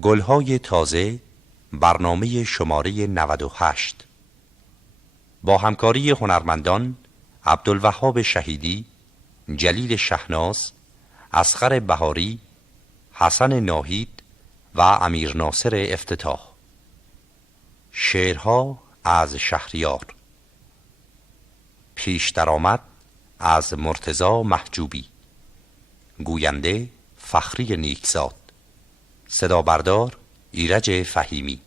گلهای تازه، برنامه شماره 98 با همکاری هنرمندان عبدالوهاب شهیدی، جلیل شهناز، اصغر بهاری، حسن ناهید و امیر ناصر افتتاح. شعرها از شهریار. پیش درآمد از مرتضی محجوبی. گوینده فخری نیکزاد. صدا بردار ایرج فهیمی.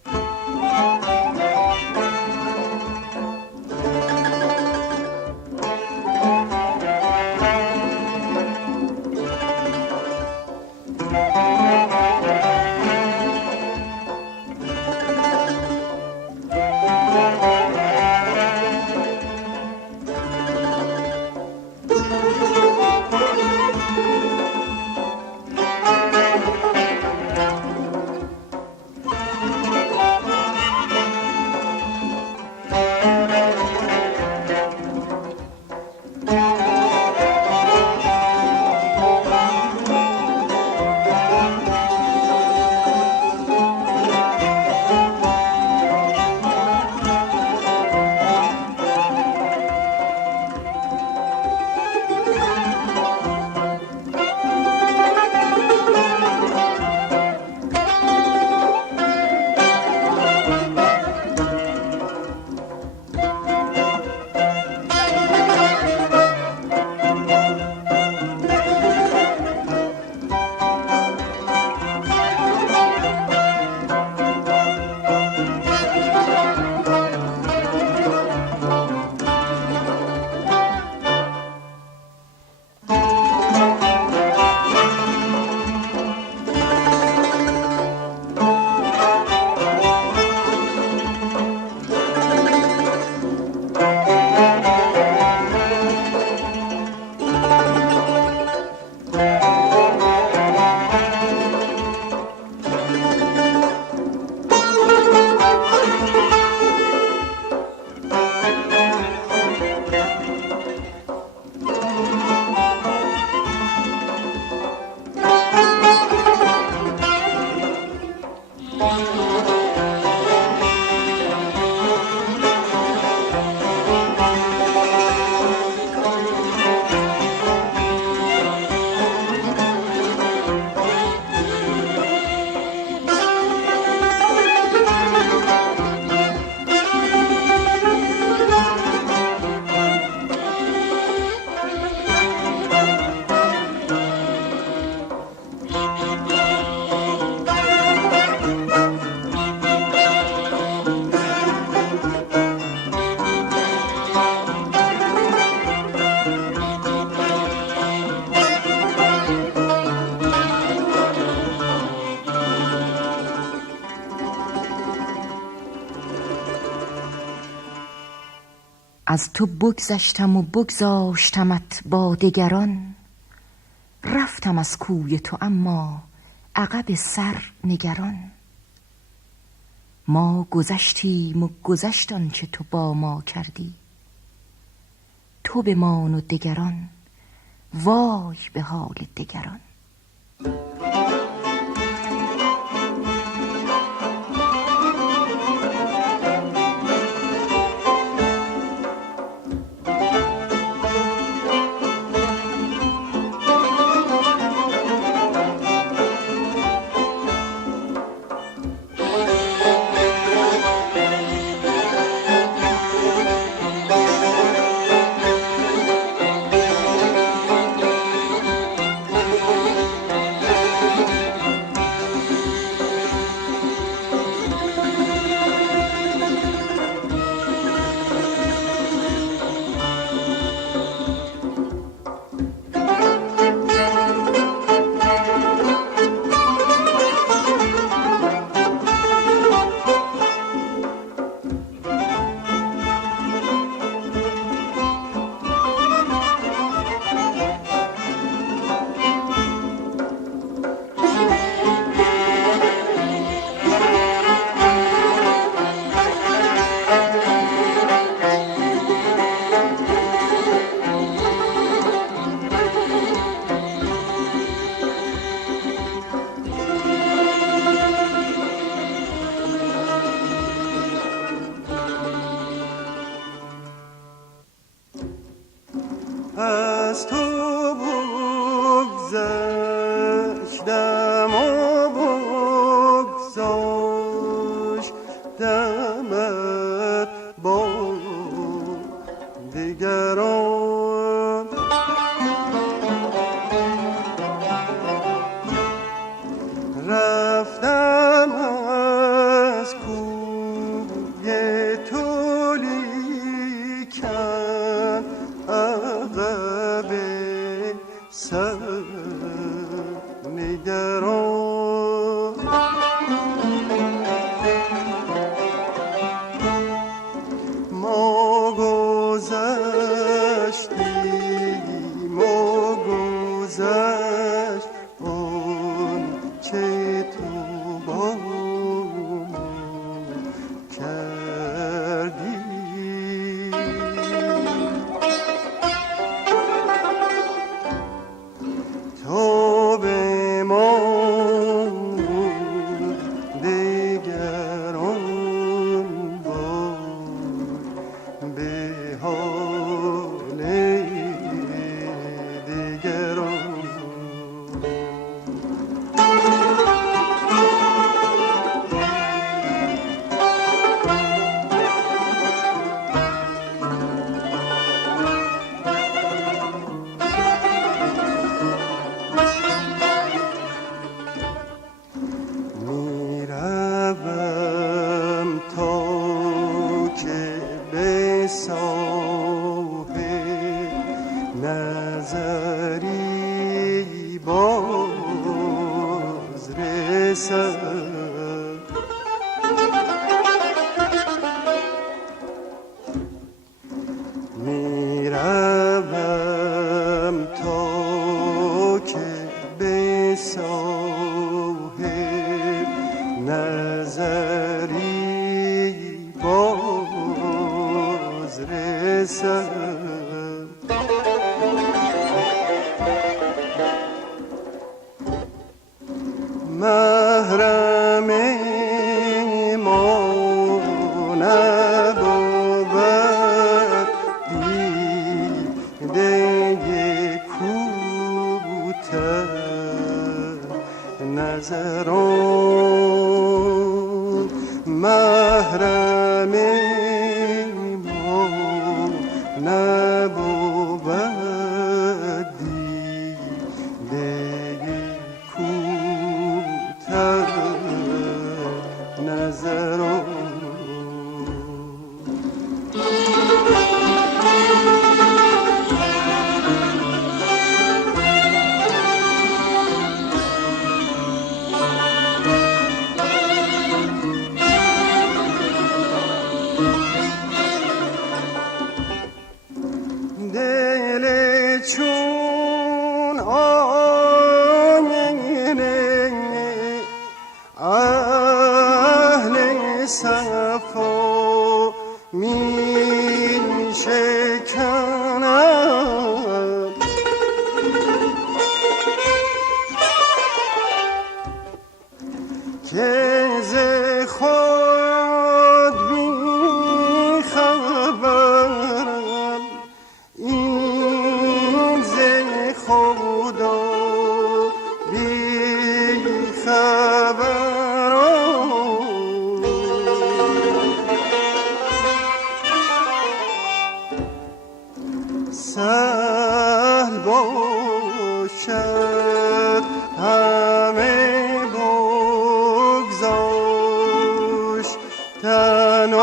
از تو بگذشتم و بگذاشتمت با دگران، رفتم از کوی تو اما عقب سر نگران. ما گذشتیم و گذشت آنچه تو با ما کردی، تو بمان و دگران وای به حال دگران. رفتم از کوی تو لیکن عقب سر نگران ما گذشتیم و گذشت اون که تو با ما کردی تو به ما دگران با به حال دگران میروم تا که به صاحب نظری باز رسم میروم تا که به صاحب نظری باز رسم محرم ما نبود دیده کوته نظران محرم ما نبود دیده کوته نظران دل چون آینه اهل صفا می شکند که ز خود بی خبرم این ز خدا بی خبرم سهل باشد همه بگذاشتن و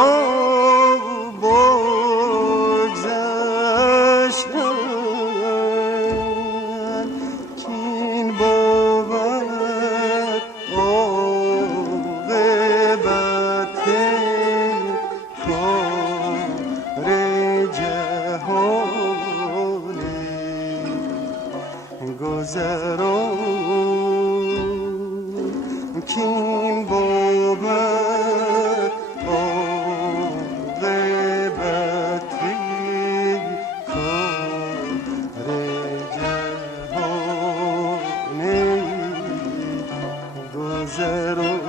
بگذشتن کین بود عاقبت کار جهانی گذران کین بود عاقبت کار جهانی گذران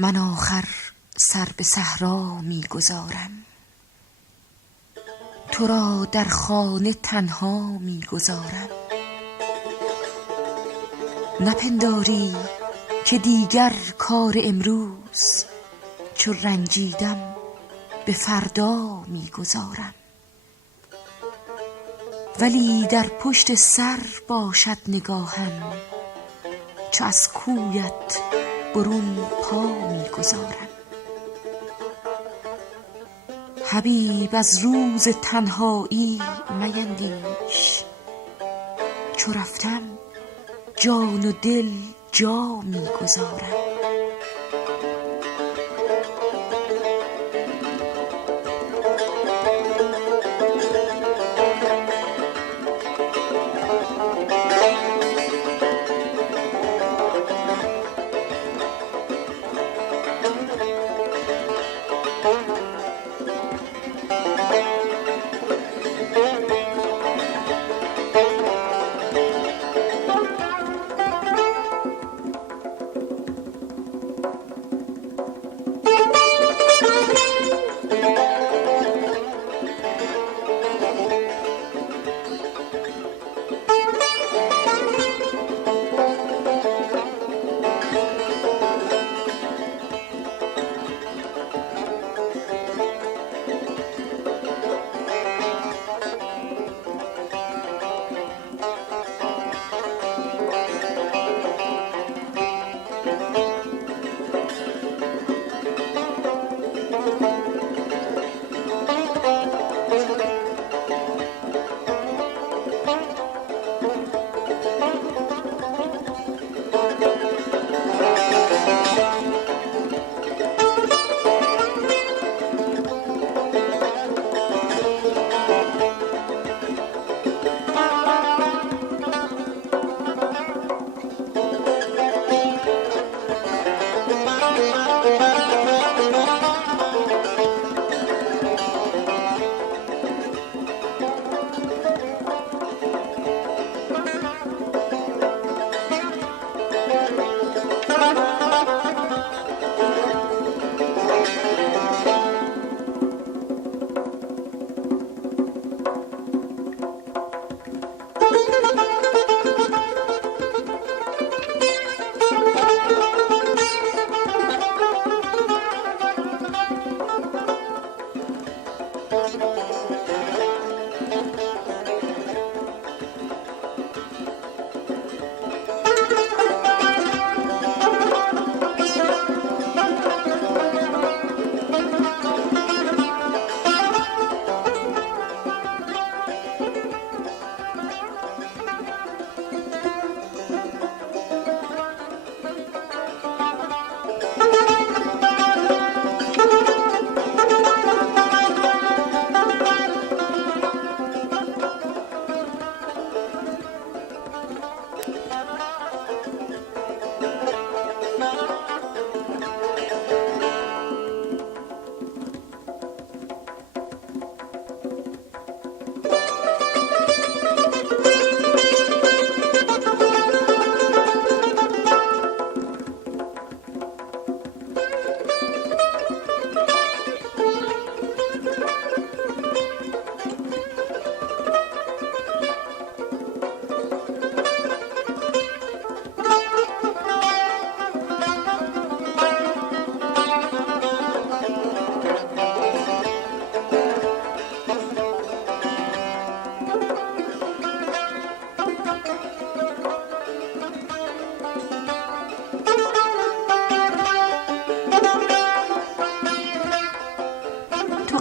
من آخر سر به صحرا می گذارم تو را در خانه تنها می‌گذارم. نپنداری که دیگر کار امروز چو رنجیدم به فردا می‌گذارم. ولی در پشت سر باشد نگاهم، چو از کویت برون پا می‌گذارم. حبیب از روز تنهایی میندیش، چو رفتم جان و دل جا می‌گذارم.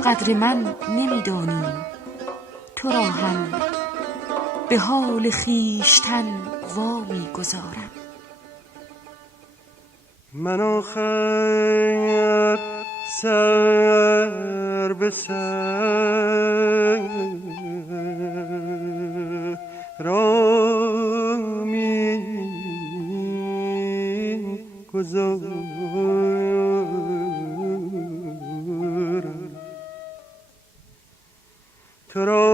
قدر من نمیدانی، تو را هم به حال خویشتن وا میگذارم. من آخر سر به سر را میگذارم، تو را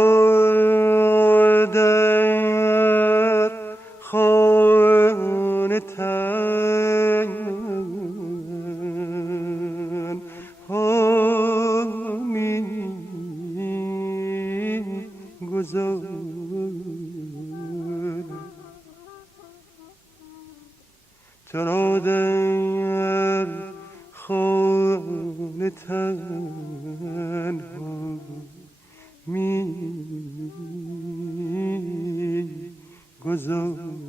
در خانه تنها میگذارم. تو را در خانه تنها می گذارم.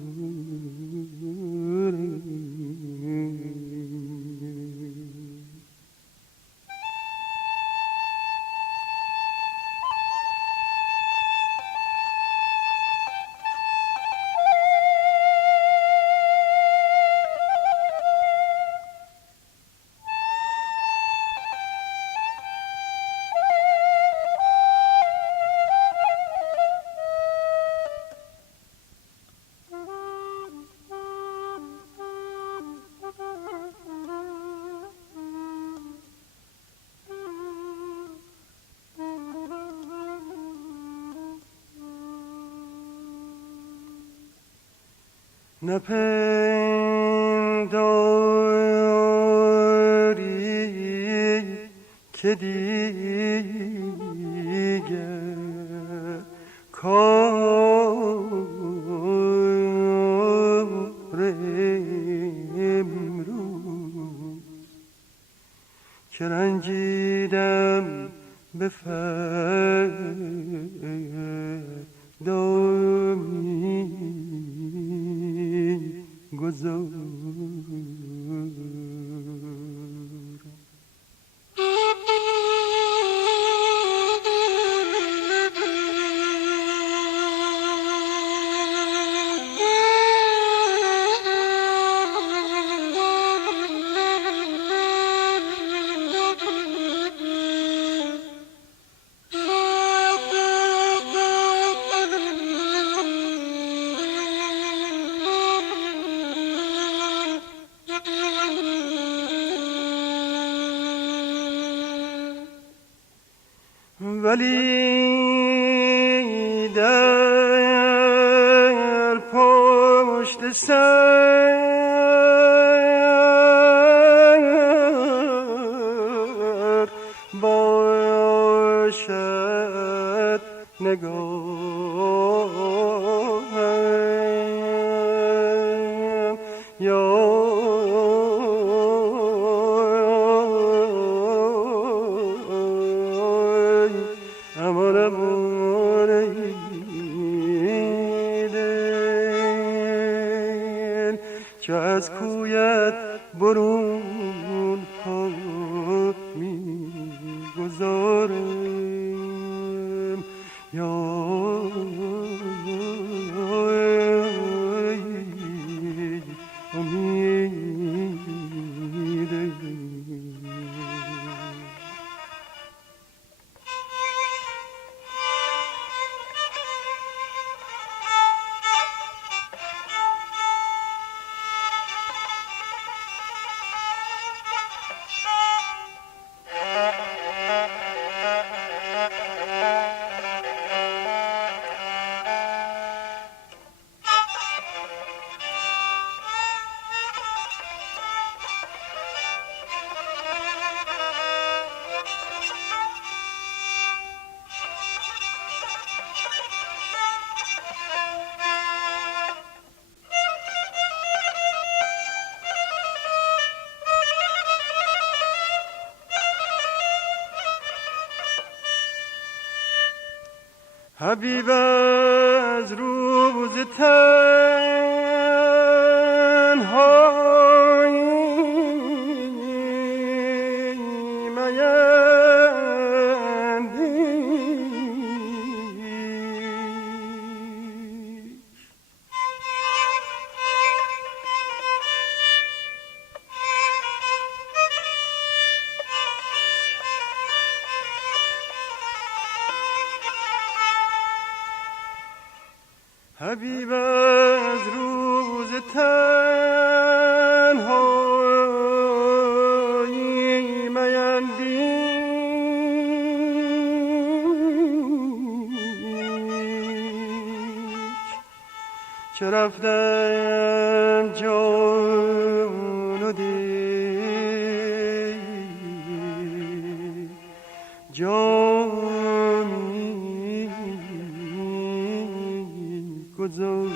نپنداری که دیگر کار امروز که رنجیدم به فردامی گذارم. ولی در پشت سر باشد نگاهم یا چه از کویت برون پا می گذارم یا حبیب از روز تنهایی میندیش. حبیب از روز تنهایی میندیش. چه رفتم جان و دل جامی گذارم.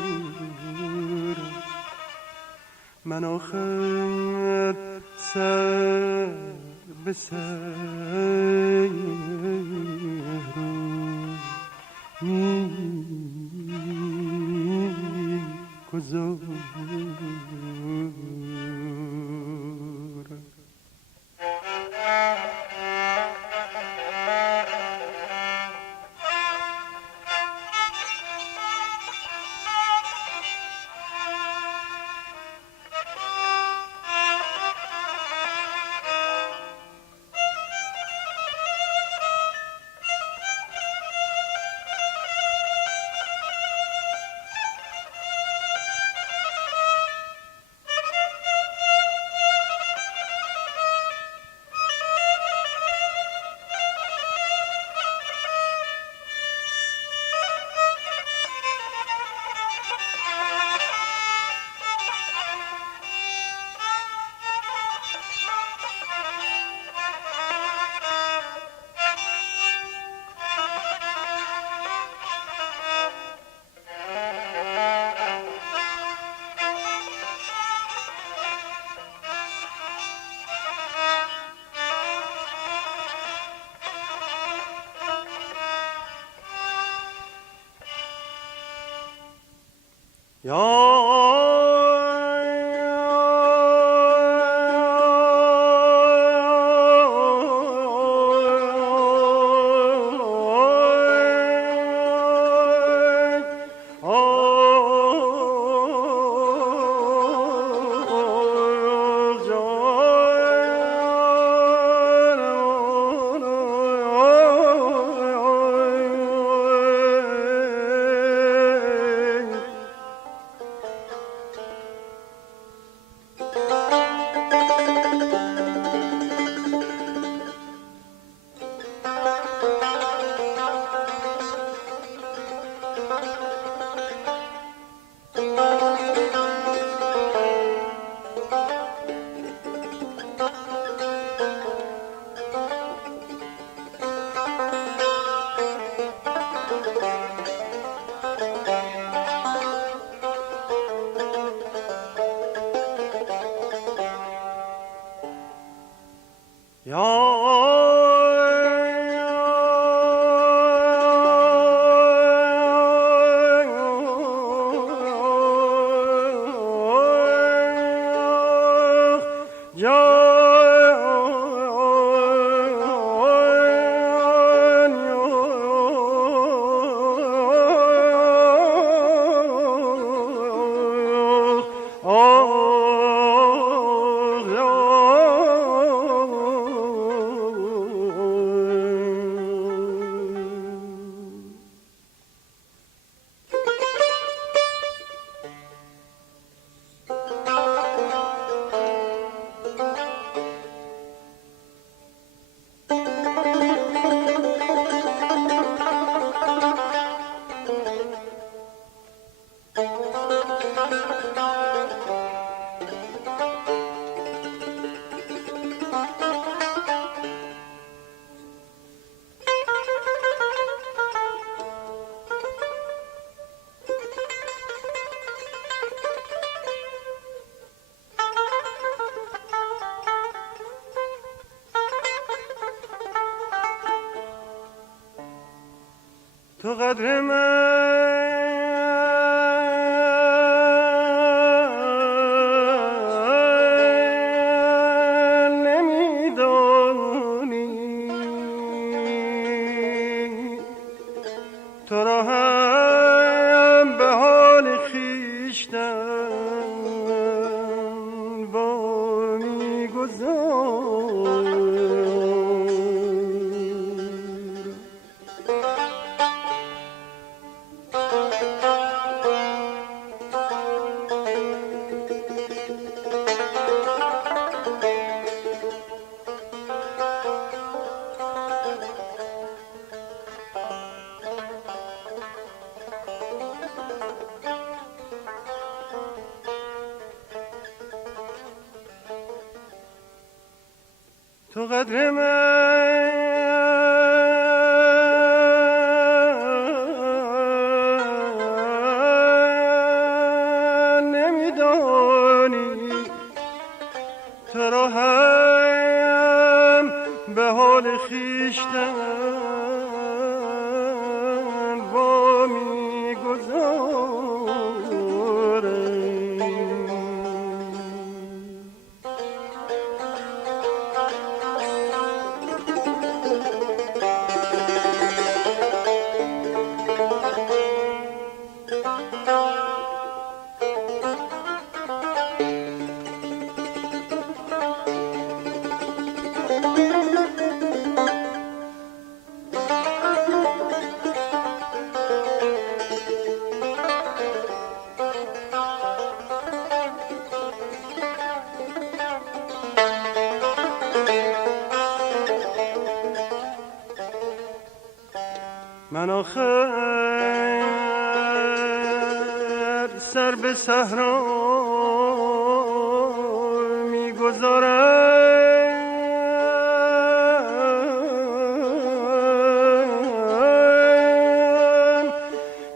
من آخر سر به سر می گذارم. تو قدر من نمیدانی، تو را هم به حال خویشتن وا می‌گذارم. تو قدر من نمیدانی، خیشتن وا می‌گذارم. من آخر سر به صحرا میگذارم،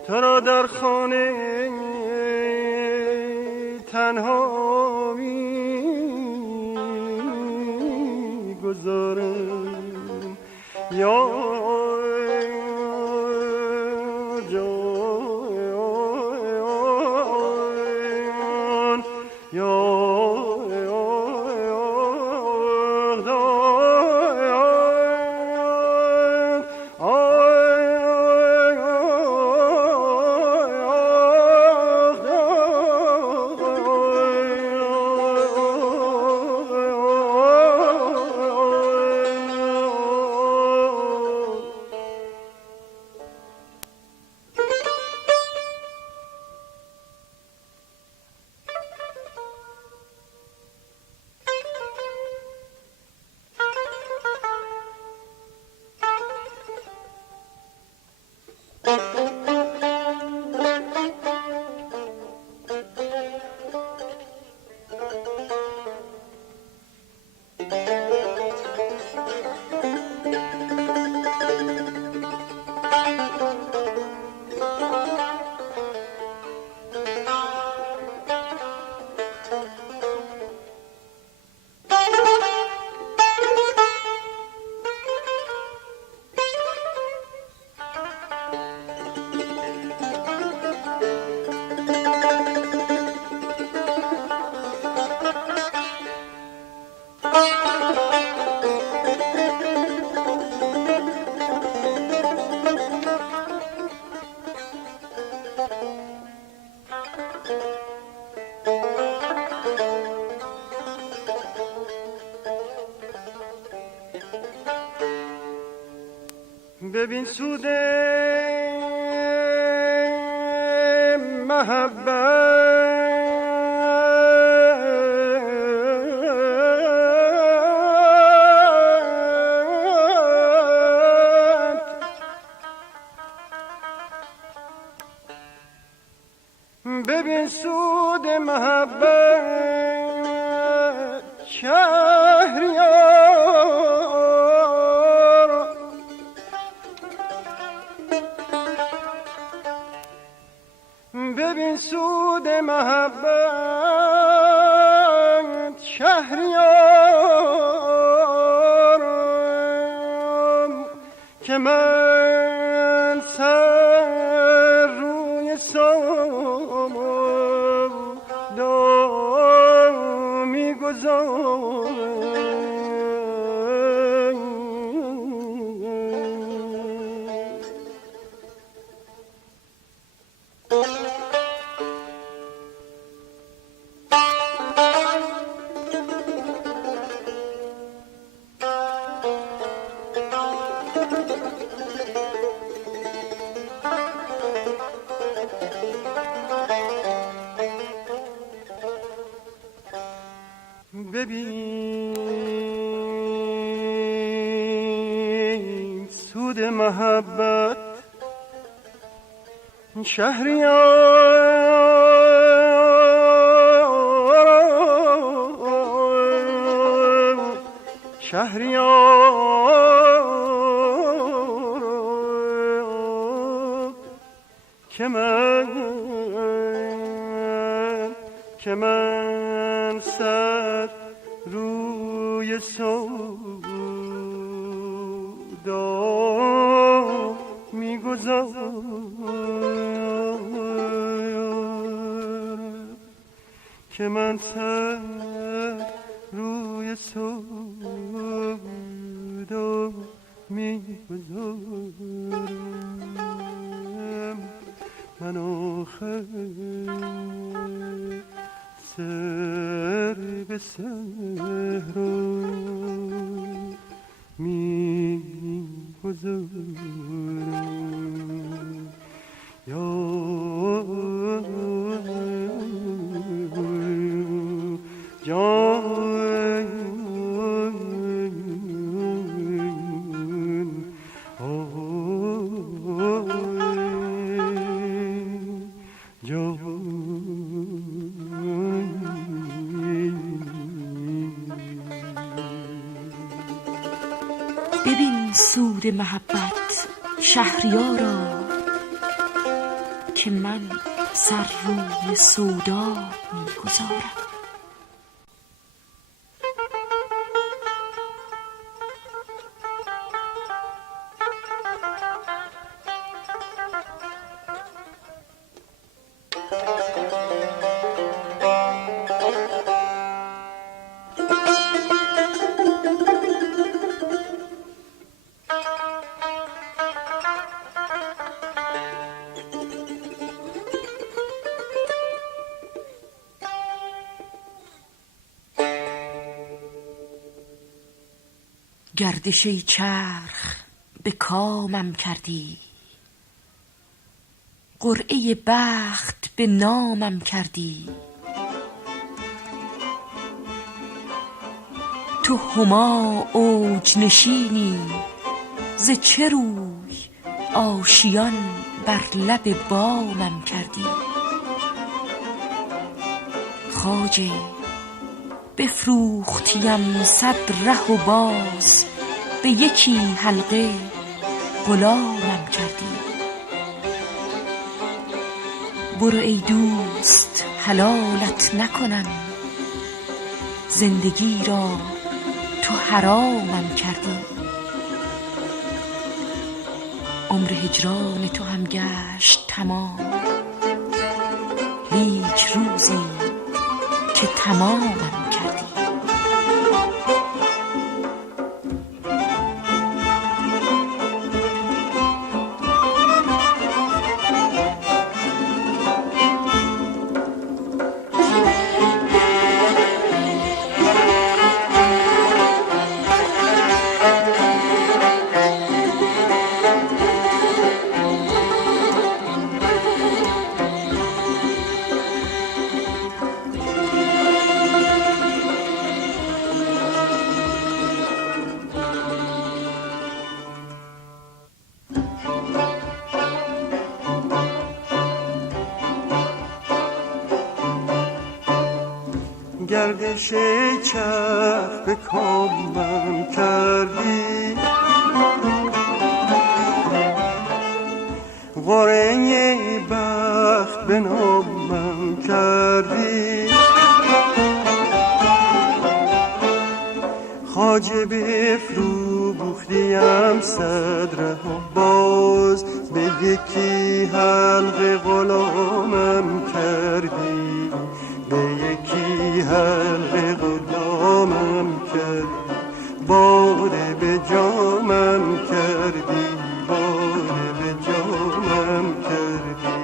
تو را در خانه تنها میگذارم. یا ببین سود محبت، ببین سود محبت شهریار، ببین سود محبت شهریار، که من سر روی سودا میگذارم. ببین سود محبت شهریار، شهریار، که من سر روی سودا سودا میگذارم که من سر روی سودا میگذارم. من آخر سر به سر میگذارم. ببین سود محبت شهریارا که من سر روی سودا میگذارم. گردش ای چرخ به کامم کردی، قرعه بخت به نامم کردی. تو هما اوج نشینی، ز چه روی آشیان بر لب بامم کردی. خواجه بفروختیم صد ره و باز، به یکی حلقه غلامم کردی. برو ای دوست حلالت نکنم، زندگی را تو حرامم کردی. عمر هجران تو هم گشت تمام، لیک روزی که تمامم کردی. گردش چرخ به کامم کردی، قرعه بخت به نامم کردی. خواجه بفروختیم صد ره و باز، به یکی حلقه غلامم کردی. به یکی حلقه غلامم کردی، باده به جامم کردی، باده به جامم کردی.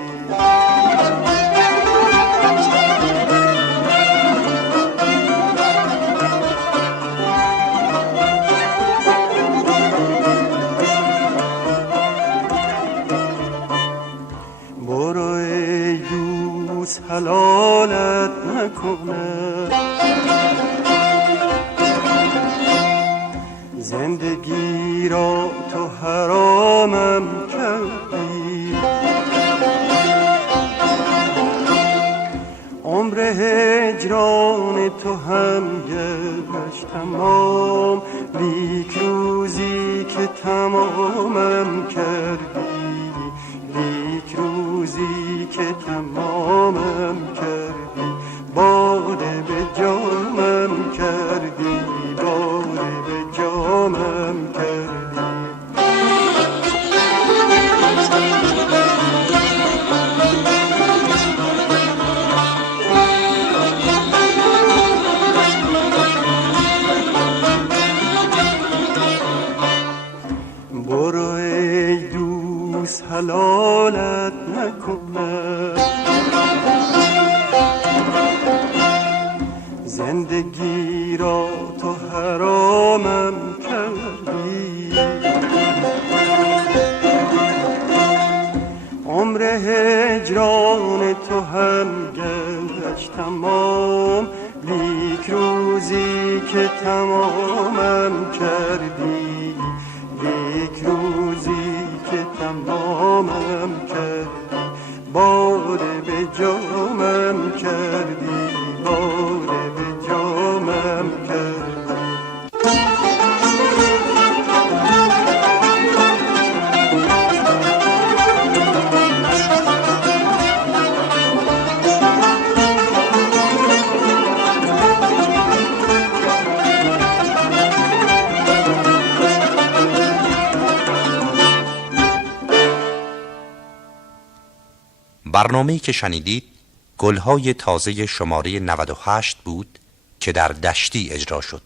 برو ای دوست حلالت نکنم، زندگی را تو حرامم کردی. عمر هجران تو هم گشت تمام، لیک روزی که تمامم کردی، لیک روزی که تمامم کردی. باده به جامم کردی، باده به جامم کردی. تمام، لیک روزی که تمامم کردی، لیک روزی که تمامم کردی، باره به جامم کردی، باره به جامم کردی. برنامه‌ای که شنیدید گلهای تازه شماره 98 بود که در دشتی اجرا شد.